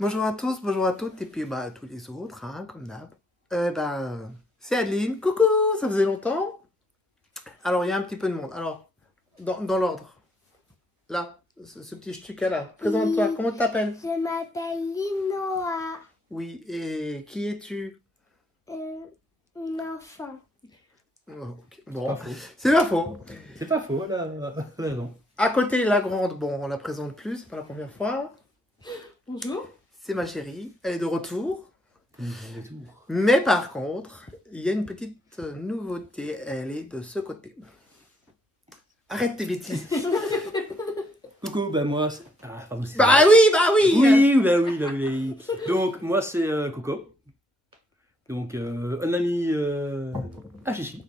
Bonjour à tous, bonjour à toutes, et puis bah, à tous les autres, hein, comme d'hab. C'est Adeline, coucou, ça faisait longtemps. Alors, il y a un petit peu de monde. Alors, dans l'ordre, là, ce petit stuka-là, présente-toi, Oui, comment tu t'appelles? je m'appelle Linoa, Oui, et qui es-tu? une enfant. Oh, ok. Bon, Pas faux. c'est pas faux. C'est pas faux, elle a raison. À côté, la grande, bon, on la présente plus, c'est pas la première fois. Bonjour. C'est ma chérie, elle est de retour. Bonjour. Mais par contre, il y a une petite nouveauté, elle est de ce côté. Arrête tes bêtises. Coucou, bah moi c'est... Ah, pardon, c'est... Bah oui, bah oui. Oui. Donc, moi c'est Coco. Donc, un ami à Chichi.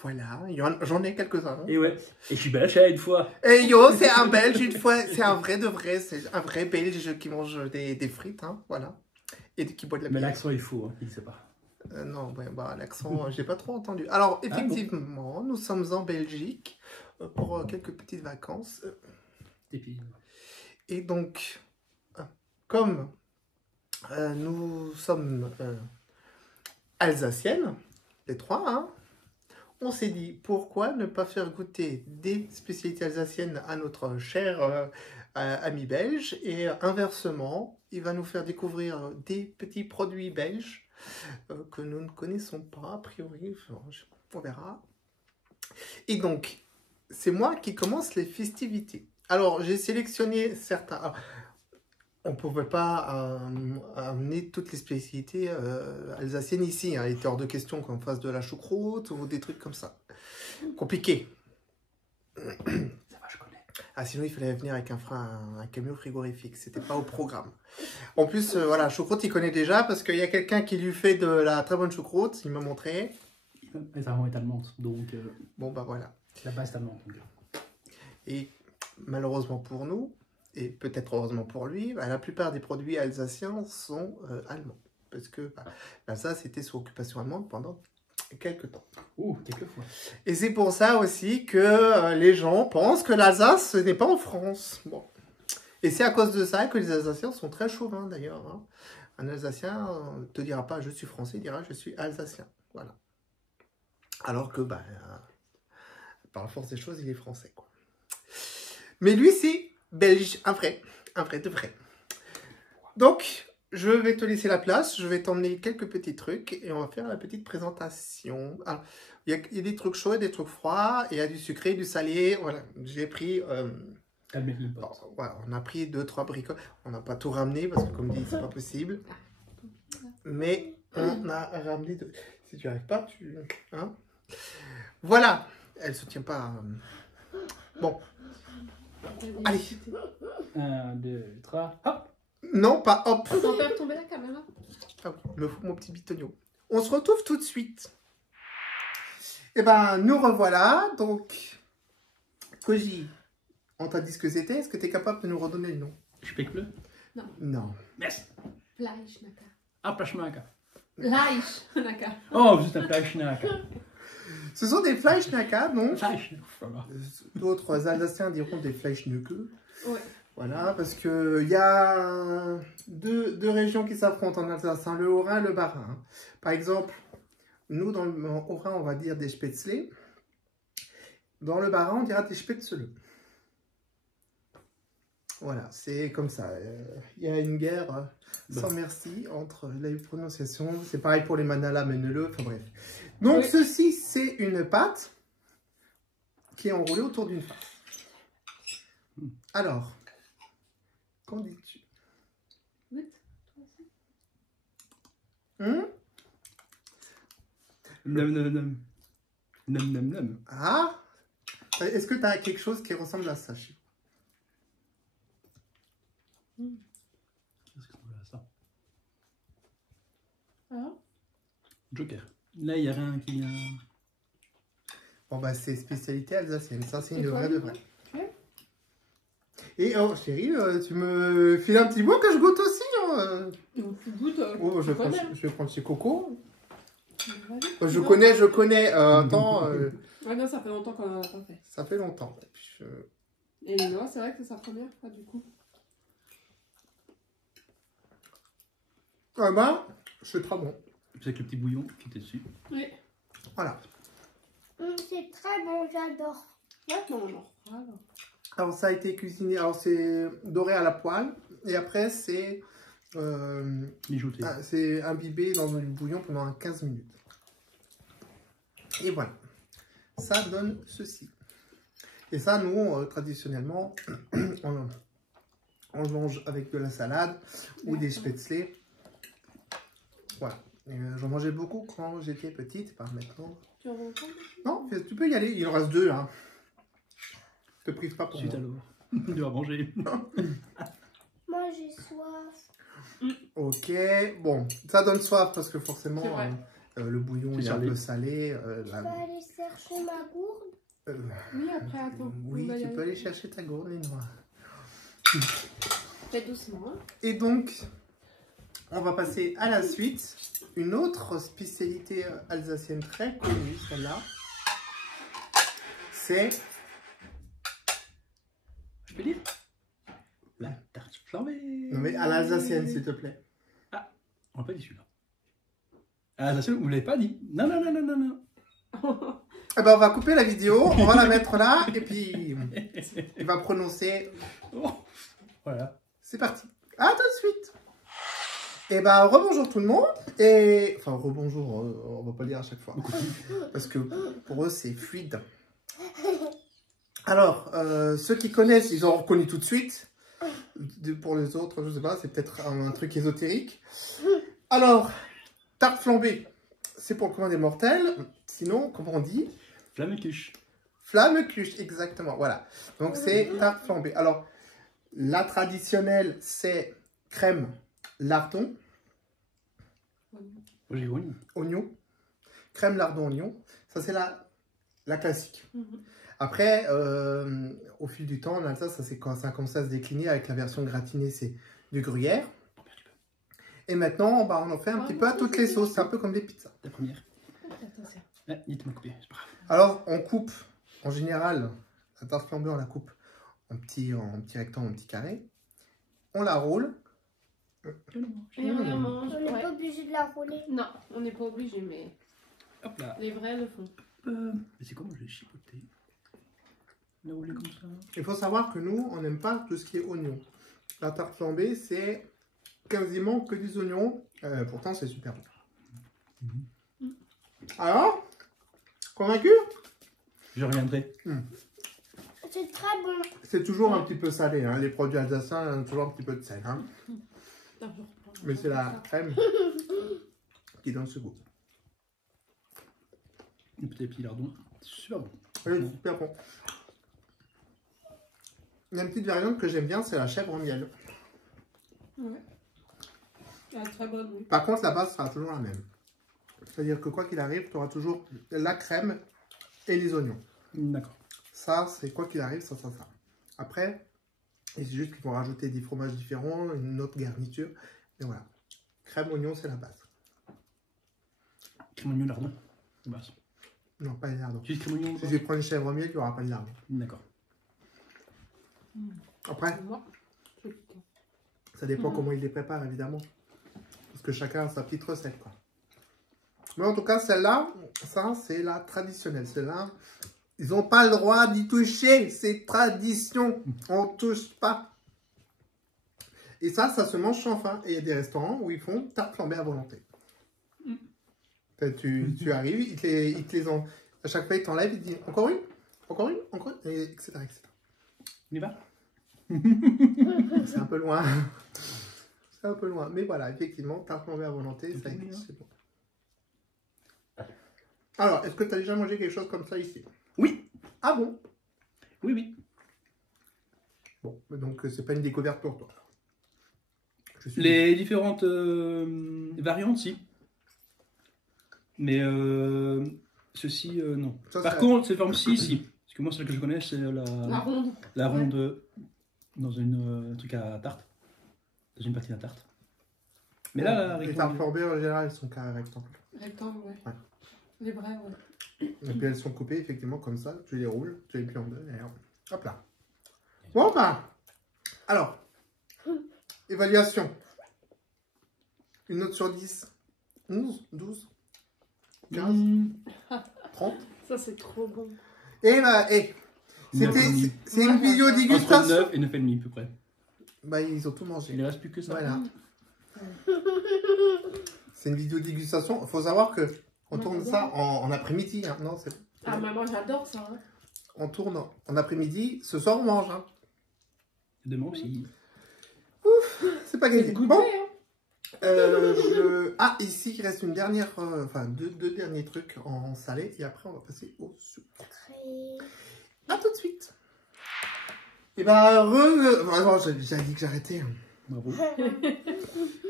Voilà, j'en ai quelques-uns. Et ouais, et je suis belge une fois. Et yo, c'est un Belge une fois, c'est un vrai de vrai, c'est un vrai Belge qui mange des frites, hein, voilà. Et qui boit de la Mais bière. l'accent il faut, hein, il sait pas. Non, ouais, bah l'accent, j'ai pas trop entendu. Alors, effectivement, nous sommes en Belgique pour quelques petites vacances. Et puis... Et donc, comme nous sommes alsaciennes, les trois, hein, on s'est dit, pourquoi ne pas faire goûter des spécialités alsaciennes à notre cher ami belge, et inversement, il va nous faire découvrir des petits produits belges que nous ne connaissons pas, a priori, on verra. Et donc, c'est moi qui commence les festivités. Alors, j'ai sélectionné certains... Alors, on ne pouvait pas amener toutes les spécialités alsaciennes ici. Hein. Il était hors de question qu'on fasse de la choucroute ou des trucs comme ça. Compliqué. Ça va, je connais. Ah, sinon, il fallait venir avec un camion frigorifique. C'était pas au programme. En plus, voilà, choucroute, il connaît déjà parce qu'il y a quelqu'un qui lui fait de la très bonne choucroute. Il m'a montré. Et sa maman est allemande, donc... Bon, bah voilà. La base est allemande, donc... Et malheureusement pour nous, et peut-être heureusement pour lui, bah, la plupart des produits alsaciens sont allemands. Parce que l'Alsace était sous occupation allemande pendant quelques temps. Quelquefois. Et c'est pour ça aussi que les gens pensent que l'Alsace, ce n'est pas en France. Bon. Et c'est à cause de ça que les Alsaciens sont très chauvins d'ailleurs. Hein. Un Alsacien ne te dira pas « je suis français », il dira « je suis alsacien ». Voilà. Alors que, par la force des choses, il est français, quoi. Mais lui, c'est belge, un vrai de vrai. Donc, je vais te laisser la place, je vais t'emmener quelques petits trucs et on va faire la petite présentation. Alors, il y a des trucs chauds, des trucs froids, il y a du sucré, du salé. Voilà, j'ai pris... voilà, on a pris 2-3 bricoles. On n'a pas tout ramené parce que, comme dit, c'est pas possible. Mais on a ramené... Si tu n'y arrives pas, tu... Hein? Voilà, elle ne se tient pas... Bon. Allez. 1, 2, 3, hop. Non, pas hop. On peut retomber la caméra. Ah oui, il me faut mon petit bitonio. On se retrouve tout de suite. Eh ben, nous revoilà. Donc, Koji, on t'a dit ce que c'était. Est-ce que tu es capable de nous redonner le nom? Speckle. Non. Merci. Fleischnacker. Ah, Fleischnacker. Fleischnacker. Oh, juste un Fleischnacker. Ce sont des Fleischnacker, donc. Fleischnacker. D'autres Alsaciens diront des Fleischnöcke. Ouais. Voilà, parce qu'il y a deux régions qui s'affrontent en Alsace, hein, le Haut-Rhin et le Bas-Rhin. Par exemple, nous, dans le Haut-Rhin, on va dire des Spätzle. Dans le Bas-Rhin, on dira des Spätzle. Voilà, c'est comme ça. Il y a une guerre sans merci entre la prononciation. C'est pareil pour les manala, menele, enfin bref. Donc, oui. Ceci, c'est une pâte qui est enroulée autour d'une face. Alors, qu'en dis-tu? Nom. Ah, est-ce que tu as quelque chose qui ressemble à ça? Qu'est-ce que ça ressemble à ça? Ah. Joker. Là, il n'y a rien qui vient... Bon, bah, c'est spécialité alsacienne. Ça, c'est une vraie de vraie. Okay. Et oh, chérie, tu me files un petit bout que je goûte aussi. Hein. Tu goûtes. Oh, je vais prendre chez Coco. Je connais. Attends. Ouais, non, ça fait longtemps qu'on en a pas fait. Ça fait longtemps. Et, puis Et Lénoa, c'est vrai que c'est sa première fois, du coup. Ah ben, c'est très bon. C'est avec le petit bouillon qui était dessus. Oui. Voilà. C'est très bon, j'adore. Ouais, non, on en refera alors. Alors ça a été cuisiné, alors c'est doré à la poêle. Et après c'est Mijoté. c'est imbibé dans du bouillon pendant 15 minutes. Et voilà. Ça donne ceci. Et ça, nous, traditionnellement, on le mange avec de la salade ou des spätzle. Voilà. J'en mangeais beaucoup quand j'étais petite, pas maintenant. Tu en veux encore? Non, tu peux y aller, il en reste 2 là. Te prive pas pour Suite moi. alors. Tu vas manger. Moi, j'ai soif. Ok, bon, ça donne soif parce que forcément, C'est vrai. le bouillon C'est est un salé. peu salé. Je vais aller chercher ma gourde. Oui, après, attends. Oui, On va y tu aller. peux aller chercher ta gourde, Lénoir. Fais doucement. Hein. Et donc, on va passer à la suite. Une autre spécialité alsacienne très connue, celle-là, c'est... Je peux dire la tarte flambée. Non mais à l'alsacienne, s'il te plaît. On l'a pas dit celui-là. Ah, la seule, vous ne l'avez pas dit. Non, non, non, non, non, non. Eh ben, on va couper la vidéo, on va la mettre là, et puis il va prononcer. Oh. Voilà. C'est parti. À tout de suite. Et ben, rebonjour tout le monde. Et enfin, rebonjour, on va pas le dire à chaque fois. Parce que pour eux, c'est fluide. Alors, ceux qui connaissent, ils ont reconnu tout de suite. Pour les autres, je sais pas, c'est peut-être un truc ésotérique. Alors, tarte flambée, c'est pour le commun des mortels. Sinon, comment on dit? Flammekuche. Flammekuche, exactement, voilà. Donc, c'est tarte flambée. Alors, la traditionnelle, c'est crème, lardon, Moi, j'ai connu. oignon. Crème, lardon, oignon. Ça, c'est la classique. Mhm. Après, au fil du temps, en Alsace, ça a commencé à se décliner avec la version gratinée, c'est du gruyère. Et maintenant, bah, on en fait un petit peu à toutes les sauces. C'est un peu comme des pizzas. Ta première. Attention. Ah, il m'a coupé, c'est pas grave. Alors, on coupe, en général, la tarte flambée, on la coupe en petit rectangle, en petit carré. On la roule. Et on la mange. On n'est Ouais. pas obligé de la rouler. Non, on n'est pas obligé, mais Hop là. les vrais le font. Mais c'est comment je l'ai chipoté? La rouler comme ça. Il faut savoir que nous, on n'aime pas tout ce qui est oignon. La tarte flambée, c'est quasiment que des oignons. Pourtant, c'est super bon. Alors, convaincu? Je reviendrai. C'est très bon. C'est toujours un petit peu salé, hein. Les produits alsaciens ont toujours un petit peu de sel, hein. Non, je reprends. Mais c'est la crème qui donne ce goût. Et puis les petits lardons. C'est super bon. Oui, c'est super bon. Il y a une petite variante que j'aime bien, c'est la chèvre au miel. Ouais. Elle est très bonne, oui. Par contre, la base sera toujours la même. C'est-à-dire que quoi qu'il arrive, tu auras toujours la crème et les oignons. D'accord. Ça, c'est quoi qu'il arrive, ça. Après, et c'est juste qu'ils vont rajouter des fromages différents, une autre garniture. Mais voilà. Crème, oignon, c'est la base. Crème oignon lardon. Basse. Non, pas les lardons. Juste crème oignon. Si je prends une chèvre au miel, il n'y aura pas de lardons. D'accord. Après, Moi, je suis contente. ça dépend comment ils les préparent, évidemment. Parce que chacun a sa petite recette, quoi. Mais en tout cas, celle-là, ça, c'est la traditionnelle. Celle-là, ils n'ont pas le droit d'y toucher. C'est tradition. On ne touche pas. Et ça se mange sans fin. Et il y a des restaurants où ils font tarte flambée à volonté. Tu arrives, ils te les ont... À chaque fois, ils t'enlèvent, ils te disent encore une, encore une, et etc. etc. On y va? C'est un peu loin. C'est un peu loin. Mais voilà, effectivement, tarte flambée à volonté, ça existe. C'est bon. Alors, est-ce que tu as déjà mangé quelque chose comme ça ici? Oui. Ah bon? Oui, oui. Bon, donc c'est pas une découverte pour toi. Je suis Les différentes variantes, si. Mais ceci, non. Ça, Par ça- contre, cette forme-ci, si. Parce que moi, celle que je connais, c'est La ronde. la ronde dans une truc à tarte. Dans une partie à tarte. Mais là, les tartes flambées en général, elles sont carrées rectangles. Rectangle, ouais. Ouais. Les vrais, ouais. Et puis elles sont coupées effectivement comme ça. Tu les roules, tu les plies en deux et hop là. Bon bah, alors, évaluation. Une note sur 10. 11, 12, 15, Mmh. 30. Ça, c'est trop bon. Et bah, c'est une vidéo Entre dégustation. 9 et 9,5 à peu près. Bah, ils ont tout mangé. Il ne reste plus que ça. Voilà. C'est une vidéo dégustation. Il faut savoir que on tourne ça en après-midi. Hein. Non, c'est... Ah, mais moi, j'adore ça. Hein. On tourne en après-midi. Ce soir, on mange. Hein. Demain aussi. C'est pas C'est gagné. goûté, Bon, hein. Ah, ici, il reste une dernière... Enfin, deux derniers trucs en salé. Et après, on va passer au sucre. À tout de suite. Et bah, vraiment, j'ai dit que j'arrêtais. Hein. Bravo.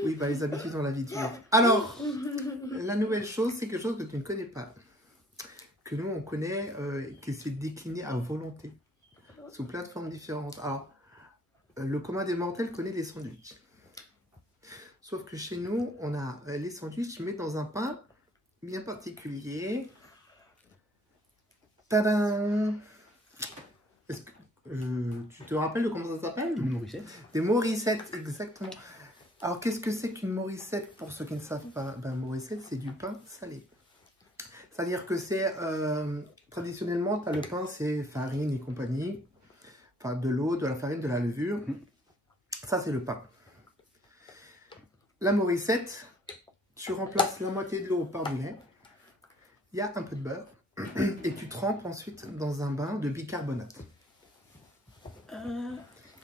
Oui, bah, les habitudes dans la vie dure. Alors, la nouvelle chose, c'est quelque chose que tu ne connais pas. Que nous, on connaît, qui s'est décliné à volonté. Sous plein de formes différentes. Alors, le commun des mortels connaît les sandwichs. Sauf que chez nous, on a les sandwichs, mais dans un pain bien particulier. Tadam! Est-ce que tu te rappelles de comment ça s'appelle? Une Morissette. Des Morissettes, exactement. Alors, qu'est-ce que c'est qu'une Morissette? Pour ceux qui ne savent pas, ben, Morissette, c'est du pain salé. C'est-à-dire que c'est, traditionnellement, tu as le pain, c'est farine et compagnie. Enfin, de l'eau, de la farine, de la levure. Ça, c'est le pain. La Morissette, tu remplaces la moitié de l'eau par du lait. Il y a un peu de beurre. Et tu trempes ensuite dans un bain de bicarbonate.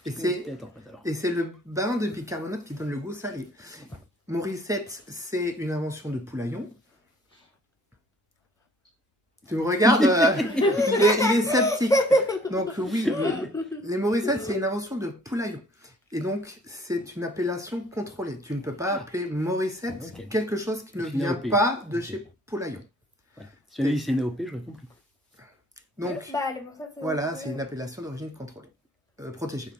Et c'est le bain de bicarbonate qui donne le goût salé. Morissette, c'est une invention de Poulaillon. Tu me regardes, il est sceptique. Donc oui, les Morissettes, c'est une invention de Poulaillon. Et donc, c'est une appellation contrôlée. Tu ne peux pas appeler Morissette quelque chose qui ne vient pas de chez Poulaillon. Ouais. Si on avait dit c'est une AOP, j'aurais compris. Donc, Bah, voilà, c'est une appellation d'origine contrôlée, protégée.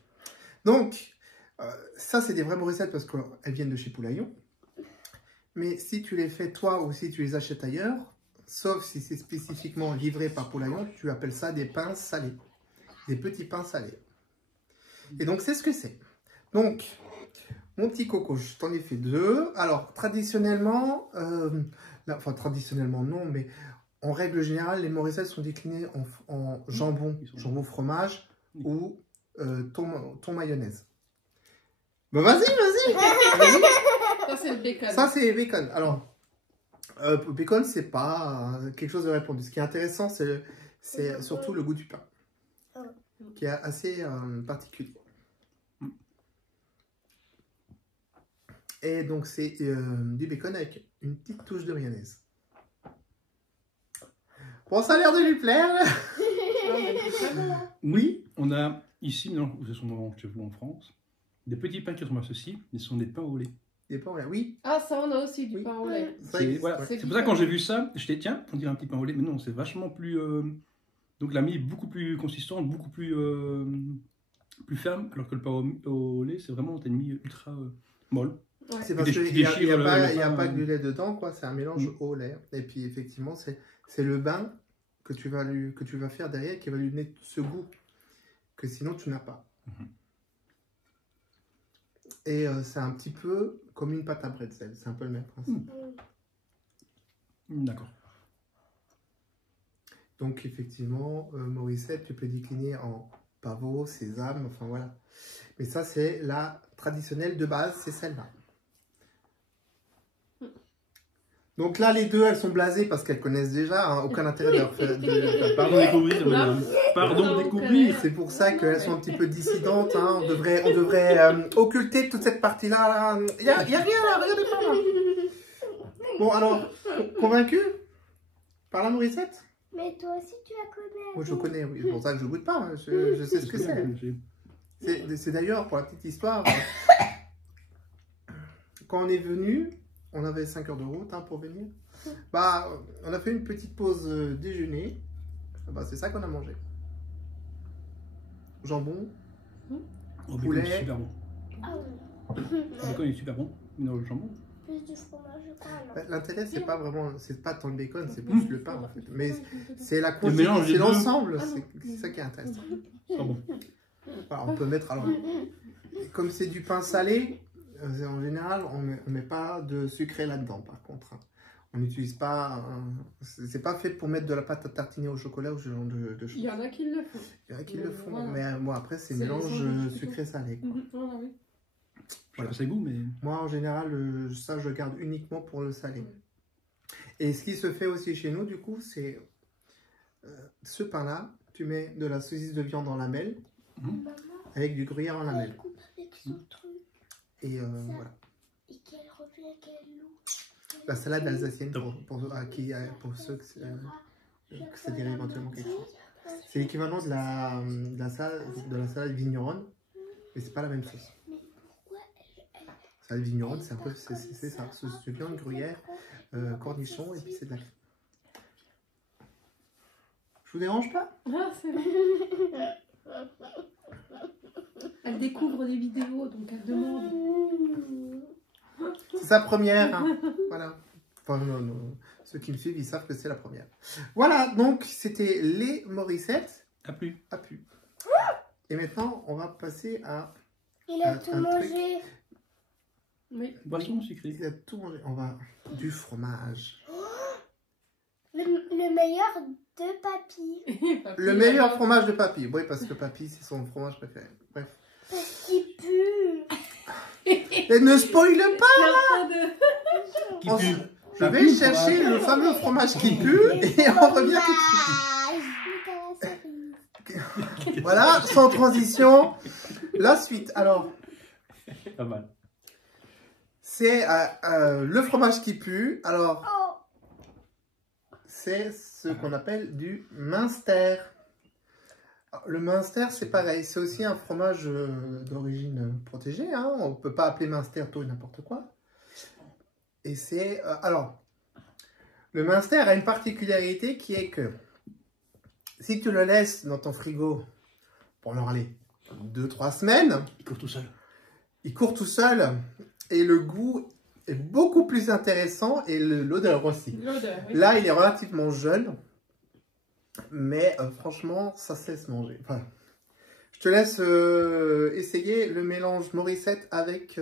Donc, ça, c'est des vraies Morissettes parce qu'elles viennent de chez Poulaillon. Mais si tu les fais toi ou si tu les achètes ailleurs, sauf si c'est spécifiquement livré par Poulaillon, tu appelles ça des pains salés. Des petits pains salés. Et donc, c'est ce que c'est. Donc, mon petit coco, je t'en ai fait 2. Alors, traditionnellement, enfin, traditionnellement non, mais en règle générale, les Morissettes sont déclinées en jambon, jambon fromage ou thon mayonnaise. Bah, vas-y. Ça, c'est le bacon. Ça, c'est bacon. Alors, bacon, c'est pas quelque chose de répandu. Ce qui est intéressant, c'est surtout le goût du pain, qui est assez particulier. Et donc, c'est du bacon avec une petite touche de mayonnaise. Bon, ça a l'air de lui plaire. Oui, on a ici, non, ce sont chez vous en France, des petits pains qui ressemblent à ceci, mais ce sont des pains au lait. Des pains au lait, oui. Ah, ça, on a aussi du Oui. pain au lait. C'est voilà. C'est pour ça que quand j'ai vu ça, j'étais tiens, on dirait un petit pain au lait, mais non, c'est vachement plus. Donc la mie est beaucoup plus consistante, beaucoup plus ferme, alors que le pain au lait, c'est vraiment une mie ultra molle. Ouais. C'est parce Tu qu'il n'y a, déchires le pas pain, que du lait dedans, quoi. C'est un mélange au lait. Et puis, effectivement, c'est le bain que tu vas faire derrière qui va lui donner ce goût que sinon tu n'as pas. Et c'est un petit peu comme une pâte à bretzel. C'est un peu le même principe. D'accord. Donc, effectivement, Morissette, tu peux décliner en pavot, sésame, enfin voilà. Mais ça, c'est la traditionnelle de base, c'est celle-là. Donc là, les deux, elles sont blasées parce qu'elles connaissent déjà, hein, aucun intérêt de leur faire... Pardon découvrir, madame. Pardon découvrir. C'est pour ça qu'elles sont un petit peu dissidentes. Hein. On devrait occulter toute cette partie-là. Il n'y a rien là, regardez pas là. Bon, alors, convaincu par la Morissette? Mais toi aussi, tu la connais. Moi, je connais, oui. C'est pour ça que je goûte pas. Hein. Je sais ce que c'est. C'est d'ailleurs, pour la petite histoire, quand on est venu... On avait 5 heures de route hein, pour venir. Bah, on a fait une petite pause déjeuner. Bah, c'est ça qu'on a mangé. Jambon, Oh, poulet. bacon, c'est super bon. Ah oui. Le bacon est super bon, mais dans le jambon. Plus du fromage, je crois. Bah, l'intérêt, c'est pas vraiment, c'est pas tant le bacon, c'est plus le pain en fait. Mais c'est la Le mélange quantité, des c'est deux. l'ensemble, c'est ça qui est intéressant. C'est pas bon. Alors, on peut mettre, alors, comme c'est du pain salé, En général, on met pas de sucré là-dedans, par contre. Hein. On n'utilise pas... c'est pas fait pour mettre de la pâte à tartiner au chocolat ou ce genre de choses. Il y en a qui le font. Il y en a qui le font, Voilà. mais bon, après, c'est C'est les mélange sandwichs, sucré-salé. quoi. Voilà, oui. Je sais pas ses goûts, mais. Moi, en général, ça, je garde uniquement pour le salé. Ouais. Et ce qui se fait aussi chez nous, du coup, c'est ce pain-là, tu mets de la saucisse de viande en lamelles Maman, avec du gruyère en elle lamelles. coupe avec son truc. Et Ça. voilà. Et qu'elle revient, qu'elle loue. La salade alsacienne pour ceux que ça dirait éventuellement quelque chose. C'est l'équivalent de la salade vigneronne, mais c'est pas la même chose. Mais pourquoi Salade vigneronne, c'est un peu c'est ça, saucisse de viande, gruyère, cornichons et puis c'est de la crème. Je vous dérange pas? Ah, c'est vrai. Elle découvre des vidéos, donc elle demande. C'est sa première, hein. Voilà. Enfin, non, ceux qui me suivent, ils savent que c'est la première. Voilà, donc c'était les Morissette A plus. à pu. Et maintenant, on va passer à... Il a Un tout truc. mangé. Oui. Boisson sucrée. Il a tout mangé. On va... Du fromage. Le meilleur de papy. Le meilleur fromage de papy. Oui, parce que papy, c'est son fromage préféré. Bref. Parce qu'il pue. Et ne spoil pas! Qui On- pue. Je Ça vais pue, chercher quoi. le fameux fromage qui pue et on revient tout de suite. Voilà, sans transition. La suite. Alors, Pas mal. c'est le fromage qui pue. Alors, Oh. c'est ce qu'on appelle du Münster. Alors, le Münster, c'est pareil. C'est aussi un fromage d'origine protégée. Hein. On ne peut pas appeler Münster tout et n'importe quoi. Et c'est... alors, le Münster a une particularité qui est que si tu le laisses dans ton frigo pendant, allez, 2-3 semaines, Il court tout seul. il court tout seul et le goût est beaucoup plus intéressant et l'odeur aussi. L'odeur, oui. Là, il est relativement jeune, mais franchement, ça se laisse manger. Enfin, je te laisse essayer le mélange Morissette avec...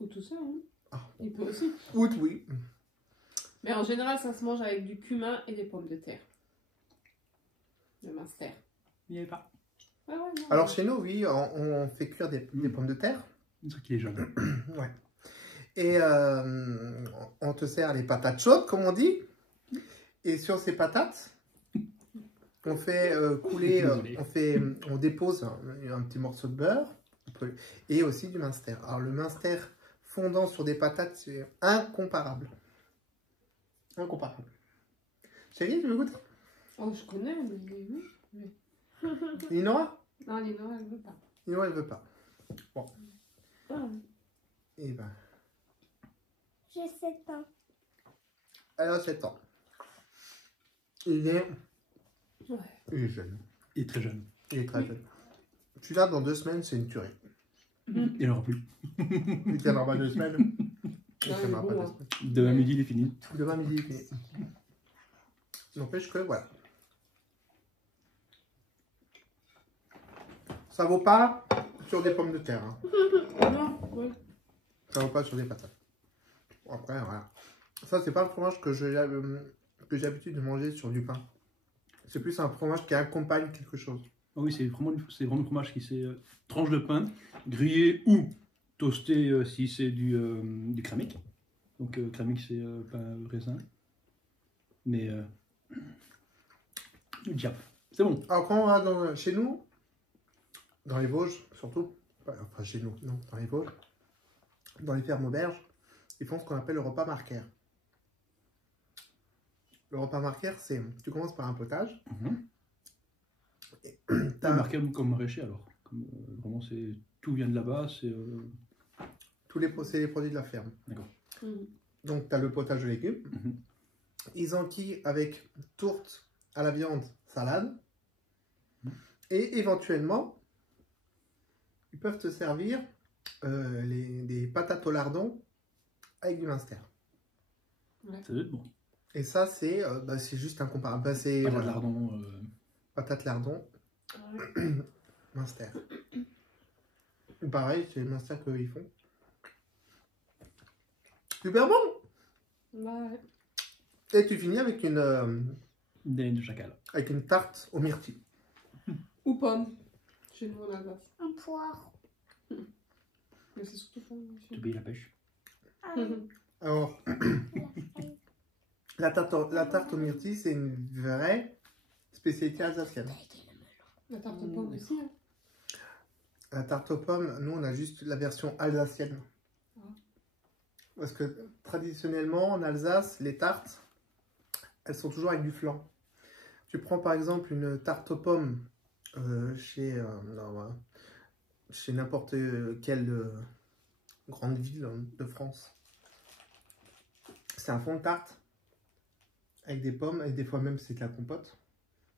Ou tout ça, hein. Ah. Il peut aussi. Oud, oui. Mais en général, ça se mange avec du cumin et des pommes de terre. Le Münster. Il n'y avait pas. Ah ouais, non. Alors chez nous, oui, on fait cuire des pommes de terre. C'est ça qu'il est jeune. Ouais. Et on te sert les patates chaudes, comme on dit. Et sur ces patates, on fait couler, on dépose un petit morceau de beurre et aussi du Münster. Alors le Münster fondant sur des patates, c'est incomparable. Incomparable. Chérie, tu veux goûter? Oh, je connais, mais oui. Linora? Non, Lénore, elle veut pas. Linora, elle veut pas. Bon, Ah. et ben, J'ai 7 ans. elle a 7 ans. Il est Ouais. jeune. Il est très jeune. Il est très jeune. Celui-là, dans 2 semaines, c'est une tuerie. Il n'y en aura plus. Il tiendra pas 2 semaines. Il Non, tiendra mais pas bon, 2 hein. semaines. Demain midi, il est fini. Demain midi, il est fini. N'empêche que, voilà. Ça vaut pas sur des pommes de terre. Hein. Non, ouais. Ça vaut pas sur des patates. Bon, après, voilà. Ça, c'est pas le fromage que j'ai l'habitude de manger sur du pain. C'est plus un fromage qui accompagne quelque chose. Ah oui, c'est vraiment le fromage qui c'est tranche de pain, grillé ou toasté si c'est du kremik. Donc kremik c'est pain raisin. Mais du diable. C'est bon. Alors, quand on va chez nous, dans les Vosges, surtout, enfin chez nous, non, dans les Vosges, dans les fermes auberges, ils font ce qu'on appelle le repas marquaire. Le repas marquaire, c'est, tu commences par un potage. T'as marqué comme maraîcher alors. Comme, vraiment, tout vient de là-bas. C'est C'est les produits de la ferme. d'accord. Mhm. Donc, tu as le potage de légumes. Ils enquillent avec tourte à la viande, salade. Et éventuellement, ils peuvent te servir des patates au lardon avec du Münster. Ça doit être bon. Et ça, c'est juste incomparable. Bah, c'est Pas de voilà, lardon. patate lardon, Ouais. Münster. Pareil, c'est le master qu'ils font. Super bon. Ouais. Et tu finis avec Des laines de chacal. une tarte aux myrtilles. Ou pomme. Chez nous, en Alsace. Un poire. Mais c'est surtout pomme. Tu payes la pêche. Alors, La fraise. la tarte aux myrtilles, c'est une vraie spécialité alsacienne. La tarte aux pommes aussi. Hein. La tarte aux pommes, nous, on a juste la version alsacienne. Ah. Parce que traditionnellement, en Alsace, les tartes, elles sont toujours avec du flan. Tu prends par exemple une tarte aux pommes chez n'importe quelle grande ville de France. C'est un fond de tarte avec des pommes, et des fois même c'est de la compote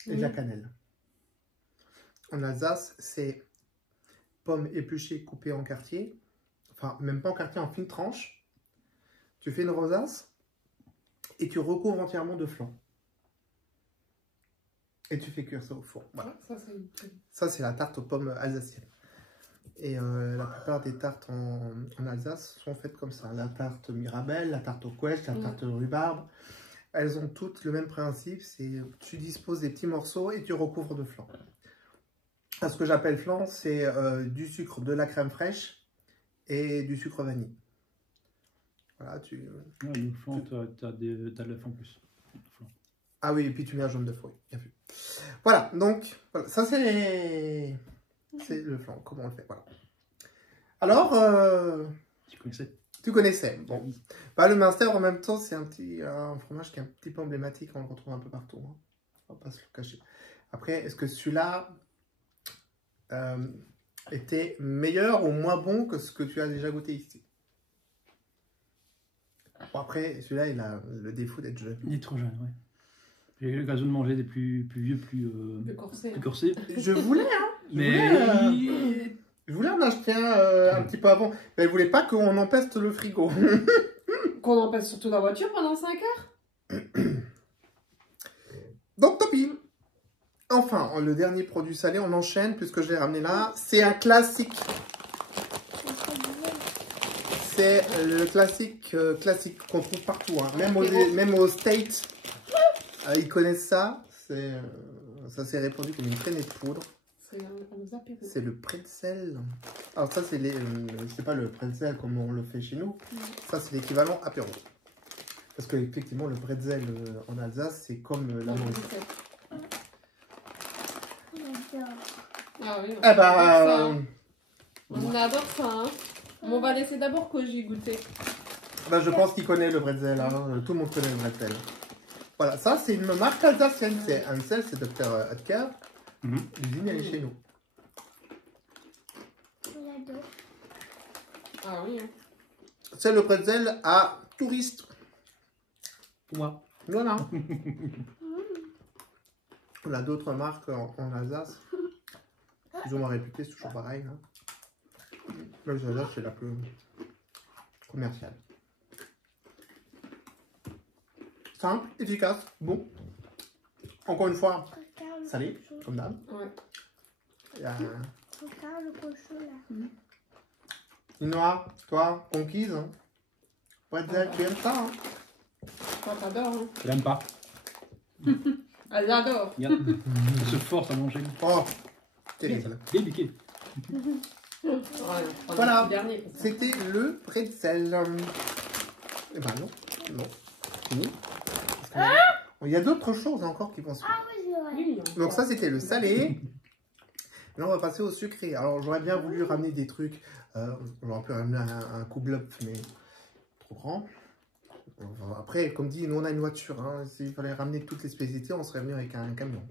et de la cannelle. En Alsace, c'est pommes épluchées coupées en quartiers, enfin même pas en quartiers, en fines tranches. Tu fais une rosace et tu recouvres entièrement de flan. Et tu fais cuire ça au four. Voilà. Ouais, ça, c'est une... Ça, c'est la tarte aux pommes alsacienne. Et la plupart des tartes en Alsace sont faites comme ça. La tarte Mirabelle, la tarte au quetch, la tarte rhubarbe. Elles ont toutes le même principe. C'est tu disposes des petits morceaux et tu recouvres de flan. Ce que j'appelle flan, c'est du sucre, de la crème fraîche et du sucre vanille. Voilà, Ouais, le flan, t'as de l'œuf en plus. Flan. Ah oui, et puis tu mets un jaune de fruits. Bien vu. Voilà, donc, voilà. Ça c'est le flan, comment on le fait. Voilà. Alors, Tu connaissais? tu connaissais. Bon. Bah, le Münster, en même temps, c'est un fromage qui est un petit peu emblématique. On le retrouve un peu partout. Hein. On va pas se le cacher. Après, est-ce que celui-là était meilleur ou moins bon que ce que tu as déjà goûté ici? Bon, après, celui-là, il a le défaut d'être jeune. Il est trop jeune, ouais. J'ai eu l'occasion de manger des plus vieux, plus corsé. plus corsés. Je voulais, hein. Mais Je voulais en acheter un petit peu avant. Mais elle voulait pas qu'on empeste le frigo. Qu'on empêche surtout la voiture pendant 5 heures. Donc, topi. Enfin, le dernier produit salé, on enchaîne puisque je l'ai ramené là. C'est un classique. C'est le classique qu'on trouve partout. Hein. Même aux States, ils connaissent ça. Ça s'est répandu comme une traînée de poudre. C'est le pretzel. Alors ça, c'est pas le pretzel comme on le fait chez nous. Ça, c'est l'équivalent apéro. Parce que effectivement, le pretzel en Alsace, c'est comme la nourriture. Ah oui, Eh ben, on adore ça. Hein. On va laisser d'abord Koji goûter. je pense qu'il connaît le pretzel. Hein. Tout le monde connaît le pretzel. Voilà, ça, c'est une marque alsacienne. C'est Ansel, c'est Dr. Oetker. L'usine, elle est chez nous. Ah oui. Hein. C'est le pretzel à touristes. pour moi. Voilà. On a d'autres marques en Alsace. Plus ou moins réputées, c'est toujours pareil. Hein. Mais l'Alsace, c'est la plus commerciale. Simple, efficace, bon. Encore une fois, salé, comme d'hab. Ouais. Regarde le cochon là. Noir, toi, conquise. Hein. Pretzel, tu aimes ça, hein? Toi, t'adores. Hein. Je l'aime pas. Elle l'adore. Regarde, elle se force à manger. Oh, terrible. Bien piqué. Voilà, Dernier. c'était le pretzel. Eh ben non, non, fini. Il y a d'autres choses encore qui vont suivre. Ah oui, c'est vrai. Oui, Donc ça, c'était le salé. Là, on va passer au sucré. Alors, j'aurais bien voulu ramener des trucs. J'aurais pu ramener un Kuglöpf, mais trop grand. Après, comme dit, nous, on a une voiture. Hein. S'il fallait ramener toutes les spécialités, on serait venu avec un camion.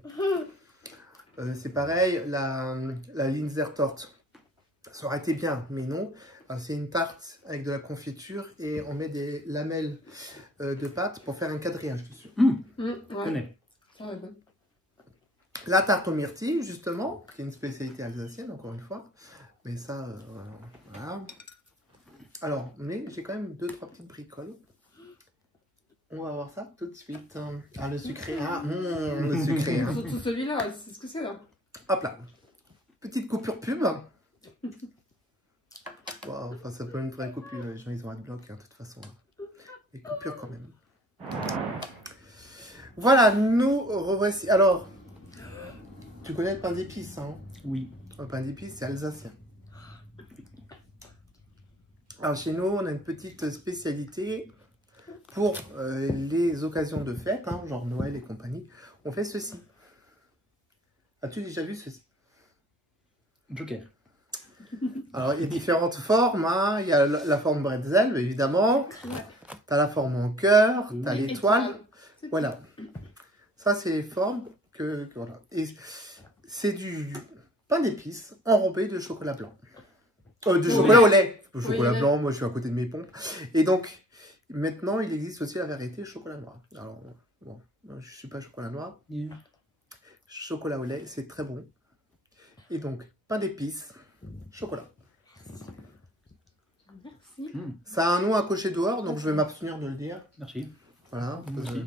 C'est pareil, la Linzer Torte. Ça aurait été bien, mais non. C'est une tarte avec de la confiture et on met des lamelles de pâte pour faire un quadrillage dessus. Ouais. Je connais. Ça va être bon. La tarte aux myrtilles, justement, qui est une spécialité alsacienne, encore une fois. Mais ça, voilà. Alors, mais j'ai quand même 2-3 petites bricoles. On va voir ça tout de suite. Ah, le sucré, hein. Le sucré, hein. Surtout celui-là, c'est ce que c'est là. Hop là. Petite coupure pub. Wow, enfin, ça peut être une vraie coupure. Les gens, ils ont un bloc, hein, de toute façon. Hein. Les coupures, quand même. Voilà, nous revoici. Alors, tu connais le pain d'épices, hein? Oui. Le pain d'épices, c'est alsacien. Alors, chez nous, on a une petite spécialité pour les occasions de fête, hein, genre Noël et compagnie. On fait ceci. As-tu déjà vu ceci? Joker. Alors, il y a différentes formes. Hein. Il y a la forme bretzel, évidemment. Ouais. Tu as la forme en cœur, tu as Oui. l'étoile. C'est Voilà. Ça, c'est les formes que voilà. Et c'est du pain d'épices enrobé de chocolat blanc. De chocolat au lait. Le chocolat Oui, blanc, moi, je suis à côté de mes pompes. Et donc, maintenant, il existe aussi la variété chocolat noir. Alors, bon, moi, je ne suis pas chocolat noir. Yeah. Chocolat au lait, c'est très bon. Et donc, pain d'épices, chocolat. Merci. Ça a un nom à cocher dehors, donc je vais m'abstenir de le dire. Merci. Voilà. Merci.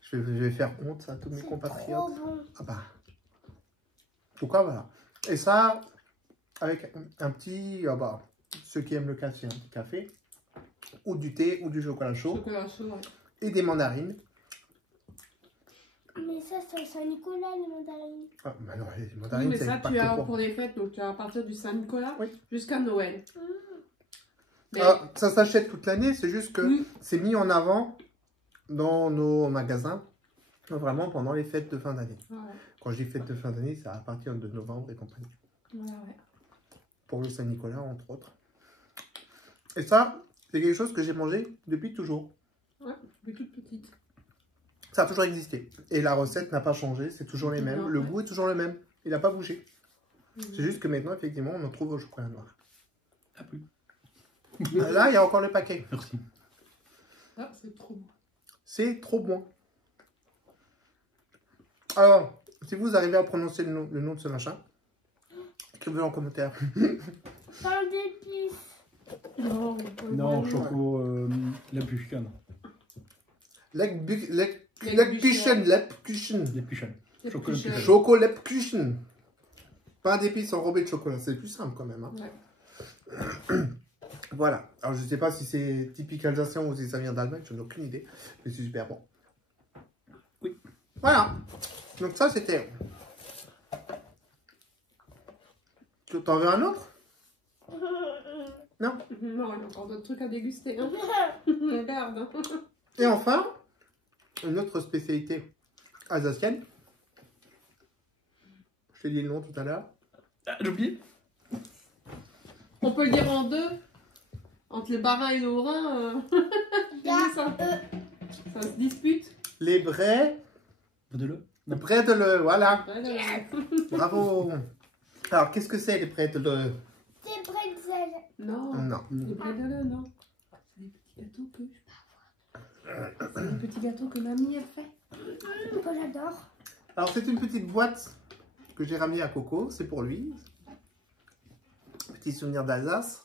Je vais faire honte à tous mes C'est trop compatriotes. bon. Ah bah. En tout cas, voilà. Et ça, avec un petit... Ah bah, ceux qui aiment le café, un petit café. Ou du thé, ou du chocolat chaud. Chocolat chaud, ouais. Et des mandarines. Mais ça, c'est Saint-Nicolas, les mandarines. Ah, bah non, les Oui, mandarines, mais c'est ça, pas tu as pour... pour les fêtes, donc tu as à partir du Saint-Nicolas Oui. jusqu'à Noël. Mais, Ah, ça s'achète toute l'année, c'est juste que oui, c'est mis en avant dans nos magasins, vraiment pendant les fêtes de fin d'année. ouais, Quand je dis fêtes de fin d'année, c'est à partir de novembre et compagnie. ouais, ouais. Pour le Saint-Nicolas, entre autres. Et ça, c'est quelque chose que j'ai mangé depuis toujours. Ouais, mais toute petite. Ça a toujours existé. Et la recette n'a pas changé, c'est toujours les mêmes. Non, Le ouais. goût est toujours le même. Il n'a pas bougé. Mhm. C'est juste que maintenant, effectivement, on en trouve au chocolat noir. Ah oui. Là, il y a encore le paquet. Merci. Ah, c'est trop bon. C'est trop bon. Alors, si vous arrivez à prononcer le nom de ce machin, écrivez-le en commentaire. Pain d'épices. Non, Non, choco, la puchane. Lebkuchen. La puchane. Chocolat Lebkuchen. puchane. Choco Lebkuchen. Pain d'épices enrobé de chocolat. C'est plus simple quand même. Hein. Ouais. Voilà. Alors, je ne sais pas si c'est typique alsacien ou si ça vient d'Allemagne. Je n'ai aucune idée. Mais c'est super bon. Oui. Voilà. Donc ça, c'était... Tu t'en veux un autre? Non. Non, il y a encore d'autres trucs à déguster. Hein. Regarde. Hein. Et enfin, une autre spécialité alsacienne. Je t'ai dit le nom tout à l'heure. Ah, j'ai oublié. On peut le dire en deux. Entre les Bas-Rhin et le Haut-Rhin. Ça se dispute. Les brais De l'eau. de Bredele, voilà. Ouais, Bravo. Alors, qu'est-ce que c'est les Bredele? C'est bretzel. non. Non. Les bredele, non. C'est des petits gâteaux que... C'est des petits gâteaux que mamie a fait. Que j'adore. Alors, c'est une petite boîte que j'ai ramenée à Coco. C'est pour lui. Petit souvenir d'Alsace.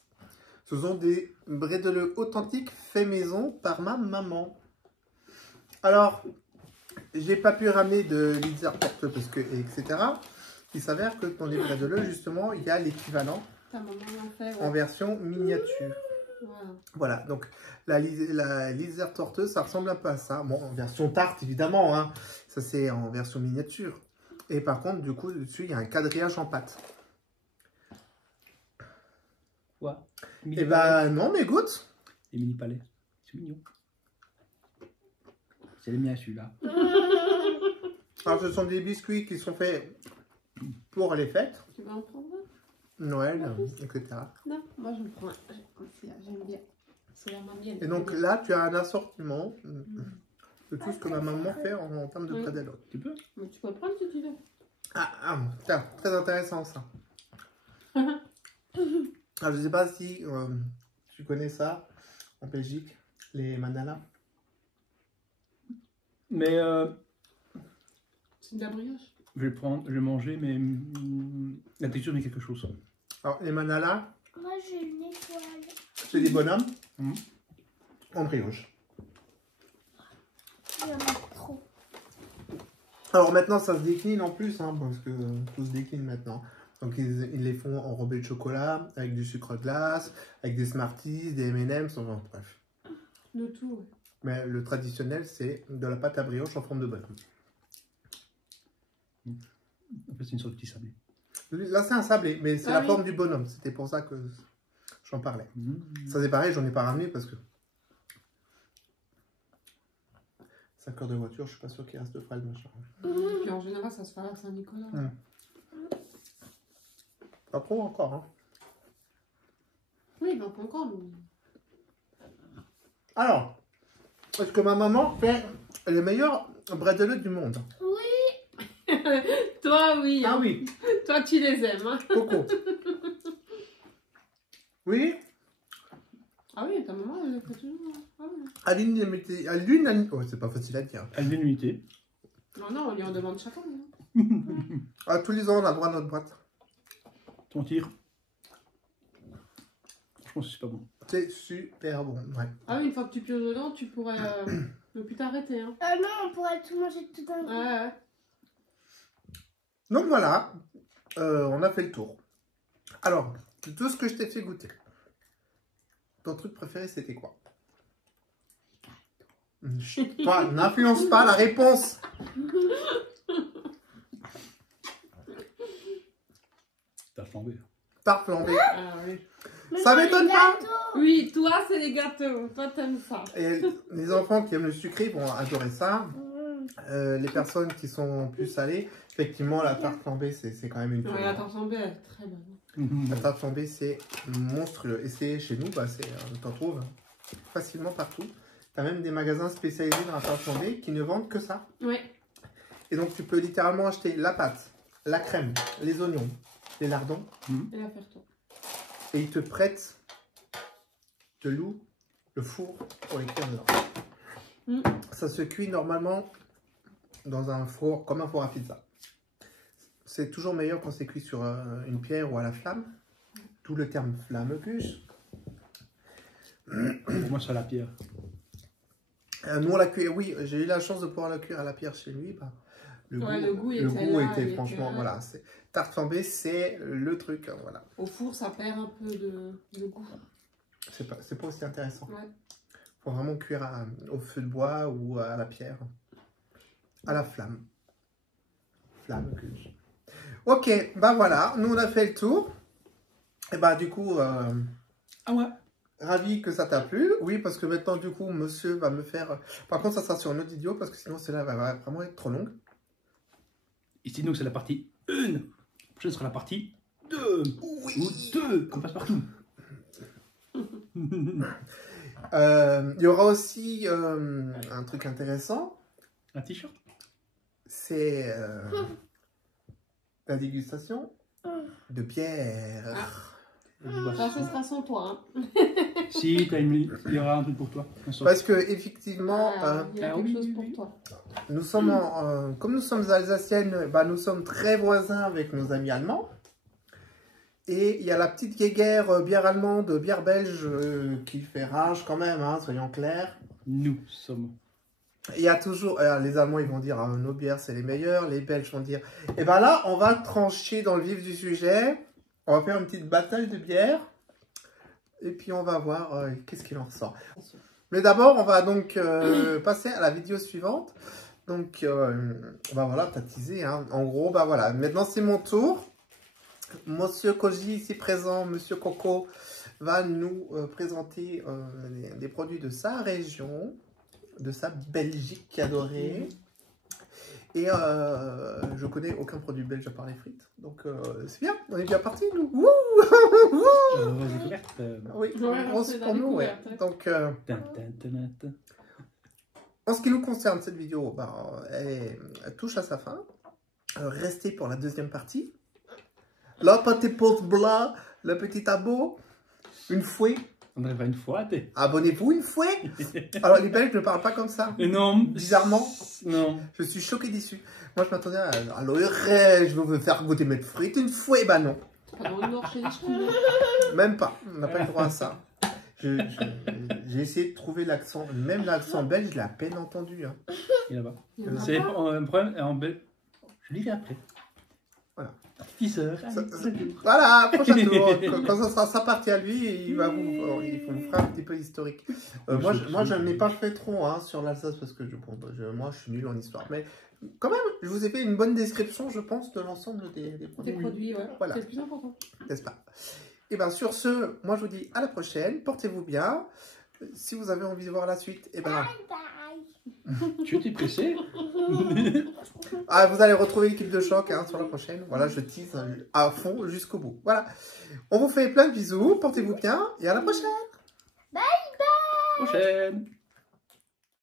Ce sont des Bredele authentiques faits maison par ma maman. Alors, j'ai pas pu ramener de Lizerporte parce que, etc. Il s'avère que dans les Bredele, justement, il y a l'équivalent Ta maman l'a fait, en ouais. version miniature. Voilà. Voilà, donc la Lizertorte, ça ressemble un peu à ça. Bon, en version tarte, évidemment, hein. Ça c'est en version miniature. Et par contre, du coup, dessus, il y a un quadrillage en pâte. Quoi? Et bah non, mais goûte. Les mini palais. C'est mignon. C'est les miens, celui-là. Alors, ce sont des biscuits qui sont faits pour les fêtes, Tu vas en prendre un? Noël, etc. Non, moi je prends un. J'aime bien. C'est la mienne. Et donc là, tu as un assortiment de tout ce que ma maman fait en termes de Oui. bredel. Tu peux? Mais tu peux le prendre si tu veux. Tiens, très intéressant ça. Alors, je sais pas si tu connais ça en Belgique, les manalas. Mais C'est de la brioche. je vais prendre, je vais manger, mais la texture met quelque chose. Alors, les manalas, Moi, j'ai une étoile. c'est des bonhommes Mhm. en brioche. Il y en a trop. Alors maintenant, ça se décline en plus, hein, parce que tout se décline maintenant. Donc ils les font enrobés de chocolat, avec du sucre glace, avec des Smarties, des M&M's, enfin, bref. De tout, ouais. Mais le traditionnel, c'est de la pâte à brioche en forme de bonhomme. En fait, c'est une sorte de petit sablé. Là, c'est un sablé, mais c'est Ah la oui. forme du bonhomme. C'était pour ça que j'en parlais. Ça, c'est pareil, j'en ai pas ramené parce que 5 heures de voiture, je suis pas sûr qu'il reste de frais le machin. Puis en général, ça se fait à Saint-Nicolas. Pas trop encore, hein. Oui, donc encore, mais... Alors, est-ce que ma maman fait les meilleurs bredelleux du monde? Toi, oui. Ah hein. oui, Toi, tu les aimes. Hein. Coco. Oui, Ah oui, ta maman, elle fait toujours. Ah oui. à l'unanimité. Oh, c'est pas facile à dire. À l'unité. Non, non, on lui en demande chaque année. À tous les ans, on a droit à notre boîte. Ton tir. Je pense que c'est pas bon. C'est super bon, ouais. Ah oui, une fois que tu pioches dedans, tu pourrais ne plus t'arrêter. Hein. Ah non, on pourrait tout manger tout un coup. Ouais, ouais. Donc voilà, on a fait le tour. Alors, de tout ce que je t'ai fait goûter, ton truc préféré, c'était quoi? Chut, toi, n'influence pas la réponse. T'as flambé. Tarte flambée. Ah oui. Mais Ça pour les m'étonne pas. gâteaux. Oui, toi, c'est les gâteaux. Toi, t'aimes ça. Et les enfants qui aiment le sucré vont adorer ça. Les personnes qui sont plus salées, effectivement, la tarte flambée, c'est quand même une Ouais, tuerie. la tarte flambée, elle est très bonne. La tarte flambée, c'est monstrueux. Et c'est chez nous, bah, on t'en trouve facilement partout. Tu as même des magasins spécialisés dans la tarte flambée qui ne vendent que ça. Ouais. Et donc, tu peux littéralement acheter la pâte, la crème, les oignons, les lardons. Et la faire toi. Et ils te prêtent de l'eau, le four pour les cuire dedans. Ça se cuit normalement dans un four, comme un four à pizza. C'est toujours meilleur quand c'est cuit sur une pierre ou à la flamme. D'où le terme flamme-cuche. Pour moi, c'est à la pierre. Nous, on l'a cuit, oui, j'ai eu la chance de pouvoir la cuire à la pierre chez lui. Bah, le goût était franchement, voilà. Tarte flambée, c'est le truc, hein, voilà. Au four, ça perd un peu de goût. C'est pas aussi intéressant. Ouais. Faut vraiment cuire au feu de bois ou à la pierre. À la flamme. Flamme cuche. Ok, bah voilà, nous on a fait le tour. Et bah du coup, Ah ouais. ravi que ça t'a plu. Oui, parce que maintenant du coup, monsieur va me faire... Par contre, ça sera sur une autre vidéo parce que sinon celle-là va vraiment être trop longue. Ici, donc, c'est la partie 1. La prochaine sera la partie 2. Oui. Ou 2, comme passe partout. Il y aura aussi un truc intéressant. Un t-shirt. C'est la dégustation de bière. Ça, ce sera sans toi. Hein. Si, il y aura un truc pour toi. Parce que effectivement, Il y a quelque chose pour toi. nous sommes comme nous sommes alsaciennes, bah, nous sommes très voisins avec nos amis allemands. Et il y a la petite guéguerre bière allemande, bière belge qui fait rage quand même, hein, soyons clairs. Nous sommes. Il y a toujours, les Allemands ils vont dire nos bières c'est les meilleures, les Belges vont dire. Et ben là, on va trancher dans le vif du sujet. On va faire une petite bataille de bière. Et puis on va voir qu'est-ce qu'il en ressort. Mais d'abord, on va donc passer à la vidéo suivante. Donc, bah voilà, t'as teasé. Hein. En gros, bah voilà, maintenant c'est mon tour. Monsieur Koji, ici présent, Monsieur Coco, va nous présenter des produits de sa région, de sa Belgique adorée. Et je connais aucun produit belge à part les frites. Donc c'est bien, on est bien parti nous. Découverte. Oui, Ouais, grosse c'est la pour nous, ouais. découverte. Donc, Tin, tin, tin, tin. en ce qui nous concerne, cette vidéo, bah, elle touche à sa fin. Restez pour la deuxième partie. Le petit pouce blanc, le petit abo, une fouet. On arrive à une fois, t'es. Abonnez-vous une fouet. Alors les Belges ne parlent pas comme ça. Et non. Bizarrement. Non. Je suis choqué déçu. Moi je m'attendais à je veux me faire goûter mes frites une fouet. Bah non, Pas dans le nord chez les cheveux. même pas. On n'a pas le droit à ça. J'ai essayé de trouver l'accent, même l'accent belge, je l'ai à peine entendu. Hein. Et là-bas. Il y en a C'est pas. un problème en Belgique. Je lirai après. Teaser. Voilà, prochain tour. Quand ça sera sa partie à lui, il vous fera un petit peu historique. Moi, je n'ai pas fait trop hein, sur l'Alsace parce que moi, je suis nul en histoire. Mais quand même, je vous ai fait une bonne description, je pense, de l'ensemble des produits. Des produits, ouais. Voilà. C'est le plus important. N'est-ce pas? Et bien, sur ce, moi, je vous dis à la prochaine. Portez-vous bien. Si vous avez envie de voir la suite, et ben... Tu étais pressé? Ah, vous allez retrouver l'équipe de choc hein, sur la prochaine. Voilà, je tease à fond jusqu'au bout. Voilà. On vous fait plein de bisous. Portez-vous bien et à la prochaine. Bye bye. Prochaine.